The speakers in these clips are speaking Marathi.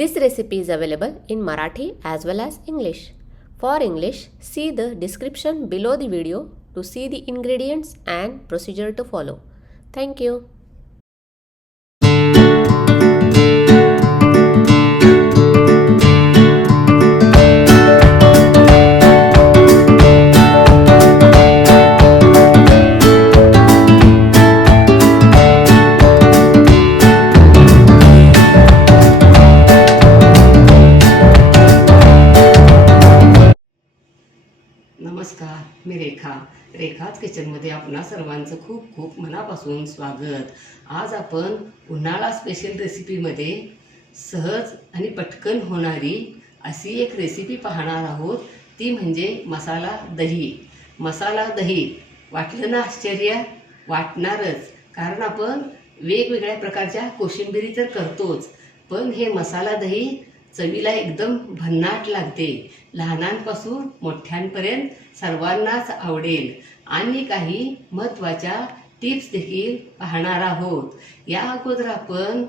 This recipe is available in Marathi as well as English. For English, see the description below the video to see the ingredients and procedure to follow. Thank you. नमस्कार, मी रेखाच किचनमध्ये आपणा सर्वांचं खूप खूप मनापासून स्वागत. आज आपण उन्हाळा स्पेशल रेसिपीमध्ये सहज आणि पटकन होणारी अशी एक रेसिपी पाहणार आहोत. ती म्हणजे मसाला दही. मसाला दही वाटलं ना आश्चर्य? वाटणारच, कारण आपण वेगवेगळ्या प्रकारच्या कोशिंबिरी तर करतोच, पण हे मसाला दही चवीला एकदम भन्नाट लागते. लहानांपासून मोठ्यांपर्यंत सर्वांनाच आवडेल आणि काही महत्त्वाच्या टिप्स देखील पाहणार आहोत. या अगोदर आपण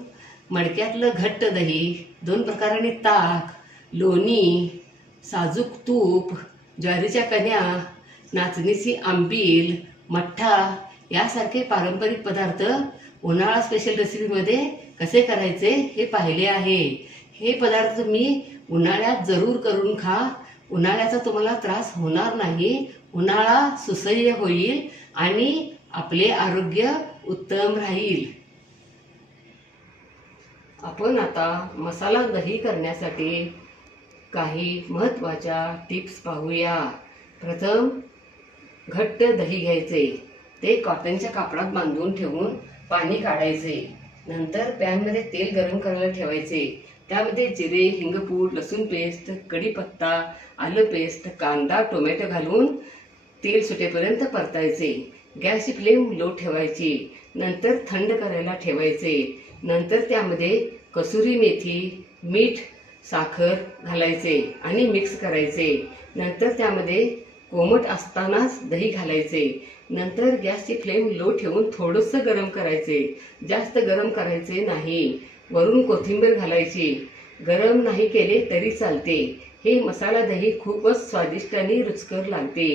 मडक्यातलं घट्ट दही, 2 प्रकारांनी ताक, लोणी, साजूक तूप, ज्वारीच्या कण्या, नाचणीची आंबील, मठ्ठा यासारखे पारंपरिक पदार्थ उन्हाळा स्पेशल रेसिपीमध्ये कसे करायचे हे पाहिले आहे. हे पदार्थ तुम्ही उन्हाळ्यात जरूर करून खा. उन्हाळ्याचा तुम्हाला त्रास होणार नाही. उन्हाळा सुसह्य होईल आणि आपले आरोग्य उत्तम राहील. आपण आता मसाला दही करण्यासाठी काही महत्त्वाच्या टिप्स पाहूया. प्रथम घट्ट दही घ्यायचे. ते कॉटनच्या कापडात बांधून ठेवून पाणी काढायचे. नंतर पॅनमध्ये तेल गरम करायला ठेवायचे. त्यामध्ये जिरे, हिंगपूड, लसूण पेस्ट, कढीपत्ता, आलं पेस्ट, कांदा, टोमॅटो घालून तेल सुटेपर्यंत परतायचे. गॅसची फ्लेम लो ठेवायची. नंतर थंड करायला ठेवायचे. नंतर त्यामध्ये कसुरी मेथी, मीठ, साखर घालायचे आणि मिक्स करायचे. नंतर त्यामध्ये कोमट असतानाच दही घालायचे. नंतर गॅसची फ्लेम लो ठेवून थोडंसं गरम करायचे. जास्त गरम करायचे नाही. वरून कोथिंबीर घालायची. गरम नाही केले तरी चालते. हे मसाला दही खूपच स्वादिष्ट आणि रुचकर लागते.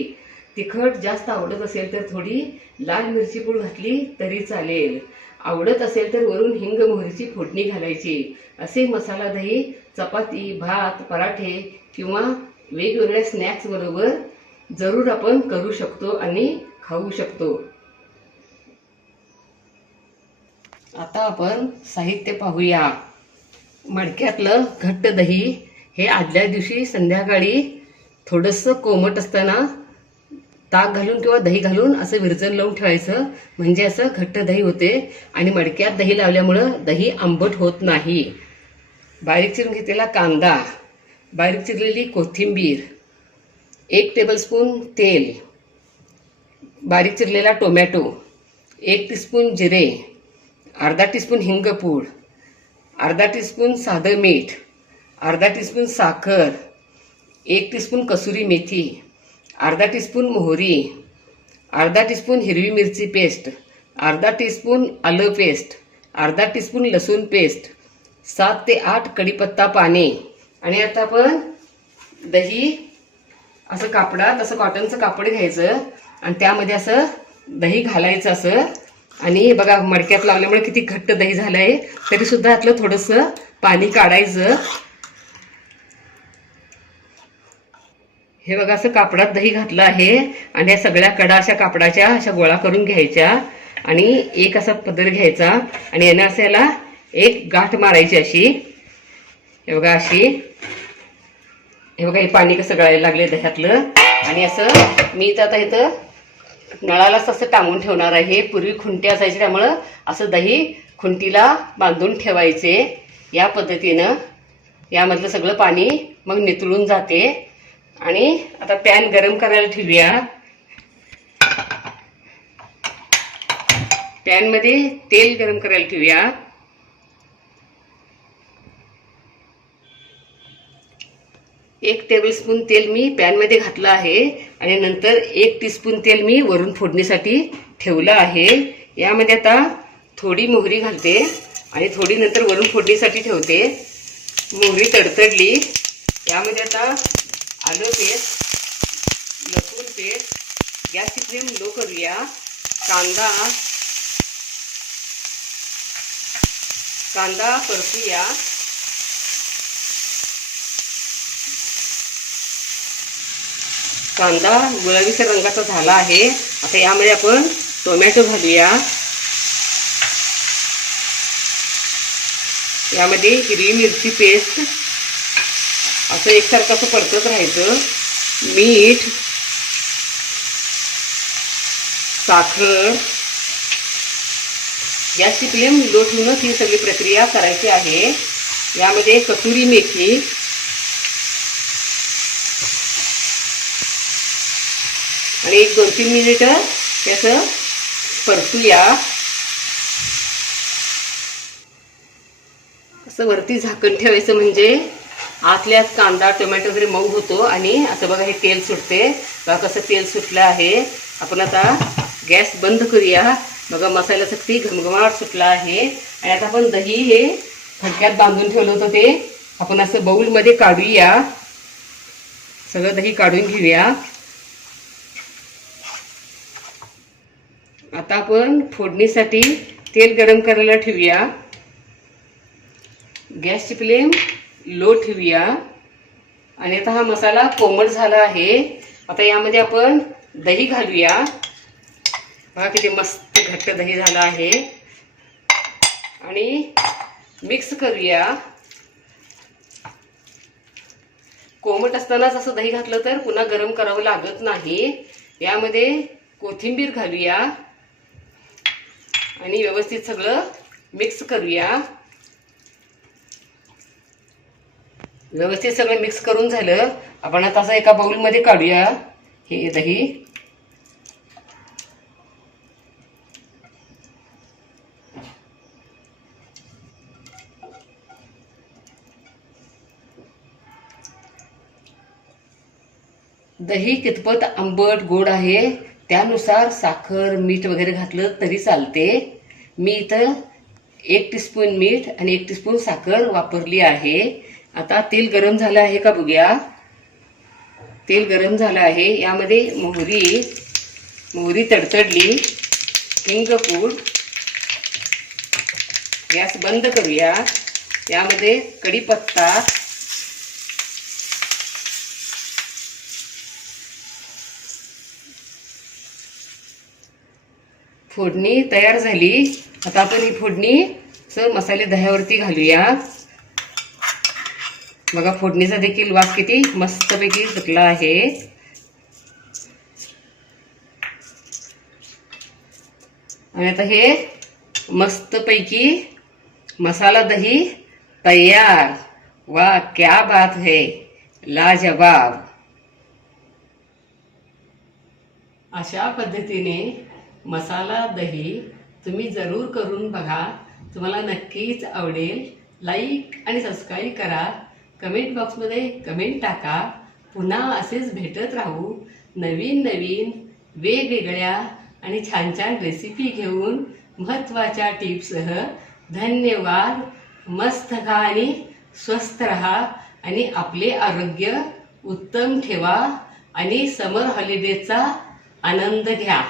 तिखट जास्त आवडत असेल तर थोडी लाल मिरची पूड घातली तरी चालेल. आवडत असेल तर वरून हिंग मोहरीची फोडणी घालायची. असे मसाला दही चपाती, भात, पराठे किंवा वेगवेगळ्या स्नॅक्स बरोबर जरूर आपण करू शकतो आणि खाऊ शकतो. आता आपण साहित्य पाहूया. मडक्यातलं घट्ट दही हे आदल्या दिवशी संध्याकाळी थोडंसं कोमट असताना ताक घालून किंवा दही घालून असं विरजण लावून ठेवायचं. म्हणजे असं घट्ट दही होते आणि मडक्यात दही लावल्यामुळं दही आंबट होत नाही. बारीक चिरून घेतलेला कांदा, बारीक चिरलेली कोथिंबीर, 1 टेबलस्पून तेल, बारीक चिरलेला टोमॅटो, 1 टीस्पून जिरे, अर्धा टीस्पून हिंगपूड, अर्धा टीस्पून साधं मीठ, अर्धा टीस्पून साखर, 1 टीस्पून कसुरी मेथी, अर्धा टीस्पून मोहरी, अर्धा टीस्पून हिरवी मिरची पेस्ट, अर्धा टीस्पून आलं पेस्ट, अर्धा टीस्पून लसूण पेस्ट, 7 ते 8 कढीपत्ता पाने. आणि आता आपण दही असं कापडात, असं कॉटनचं कापड घ्यायचं आणि त्यामध्ये असं दही घालायचं असं. आणि बघा मडक्यात लावल्यामुळे किती घट्ट दही झालंय, तरी सुद्धा यातलं थोडंसं पाणी काढायचं. हे बघा असं कापडात दही घातलं आहे आणि या सगळ्या कडा अशा कापडाच्या अशा गोळा करून घ्यायच्या आणि एक असा पदर घ्यायचा आणि यानं असं याला एक गाठ मारायची अशी. हे बघा अशी. हे बघा हे पाणी कसं गळायला लागले दह्यातलं. आणि असं मी तर आता इथं नळालाच असं टांगून ठेवणार आहे. पूर्वी खुंटी असायची त्यामुळं असं दही खुंटीला बांधून ठेवायचे. या पद्धतीनं यामधलं सगळं पाणी मग नितळून जाते. आणि आता पॅन गरम करायला ठेवूया. पॅनमध्ये तेल गरम करायला ठेवूया. 1 टेबलस्पून तेल मी पॅनमध्ये घातलं आहे आणि नंतर 1 टीस्पून तेल मी वरून फोडणीसाठी ठेवलं आहे. यामध्ये आता थोडी मोहरी घालते आणि थोडी नंतर वरून फोडणीसाठी ठेवते. मोहरी तडतडली. यामध्ये आता आलं पेस्ट, लसूण पेस्ट, गॅसची फ्लेम लो करूया. कांदा परतूया. कांदा गुलाबीच्या रंगाचा झाला आहे. आता यामध्ये आपण टोमॅटो घालूया. यामध्ये हिरवी मिरची पेस्ट असं एकसारखं असं परतत राहायचं. मीठ, साखर, गॅसची फ्लेम लो ठेवूनच ही सगळी प्रक्रिया करायची आहे. यामध्ये कसुरी मेथी, आणि 1-2-3 मिनिटं त्याचं परतूया. असं वरती झाकण ठेवायचं म्हणजे आतल्यात कांदा टोमॅटो वगैरे मऊ होतो. आणि असं बघा हे तेल सुटते. बघा कसं तेल सुटलं आहे. आपण आता गॅस बंद करूया. बघा मसाल्याचा किती घमघमाट सुटला आहे. आणि आता आपण दही हे फडक्यात बांधून ठेवलं होतं ते आपण असं बाउलमध्ये काढूया. सगळं दही काढून घेऊया. आता आपण फोडणीसाठी तेल गरम करायला ठेवूया. गॅसची फ्लेम लो ठेवूया. आणि आता हा मसाला कोमट झाला आहे. आता यामध्ये आपण दही घालूया. बघा किती मस्त घट्ट दही झालं आहे. आणि मिक्स करूया. कोमट असतानाच असं दही घातलं तर पुन्हा गरम करावं लागत नाही. यामध्ये कोथिंबीर घालूया आणि व्यवस्थित सगळं मिक्स करूया. व्यवस्थित सगळं मिक्स करून झालं. आपण आता असं एका बाउलमध्ये काढूया हे दही. दही कितपत आंबट गोड आहे त्यानुसार साखर मीठ वगैरे घातलं तरी चालते. मी इथं 1 टीस्पून मीठ आणि 1 टीस्पून साखर वापरली आहे. आता तेल गरम झालं आहे का बघूया. तेल गरम झालं आहे. यामध्ये मोहरी तडतडली. हिंगपूड. गॅस बंद करूया. यामध्ये कढीपत्ता, फोडणी तयार झाली. आता आपण ही फोडणी मसाले दह्यावरती घालूया. बघा फोडणीचा देखील वास किती मस्तपैकी सुटला आहे. आणि आता हे मस्तपैकी मसाला दही तयार. वाह क्या बात है, लाजवाब. अशा पद्धतीने मसाला दही तुम्ही जरूर करून बघा. तुम्हाला नक्कीच आवडेल. लाईक आणि सबस्क्राईब करा. कमेंट बॉक्समध्ये कमेंट टाका. पुन्हा असेच भेटत राहू नवीन वेगवेगळ्या आणि छान छान रेसिपी घेऊन महत्त्वाच्या टिप्ससह. धन्यवाद. मस्त खा आणि स्वस्थ राहा आणि आपले आरोग्य उत्तम ठेवा आणि समर हॉलिडेजचा आनंद घ्या.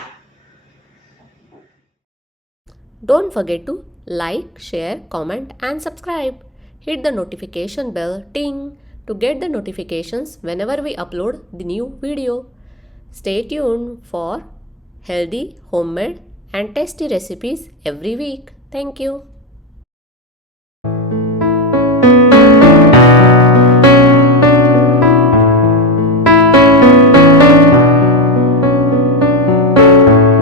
Don't forget to like, share, comment and subscribe. Hit the notification bell ting to get the notifications whenever we upload the new video. Stay tuned for healthy, homemade and tasty recipes every week. Thank you.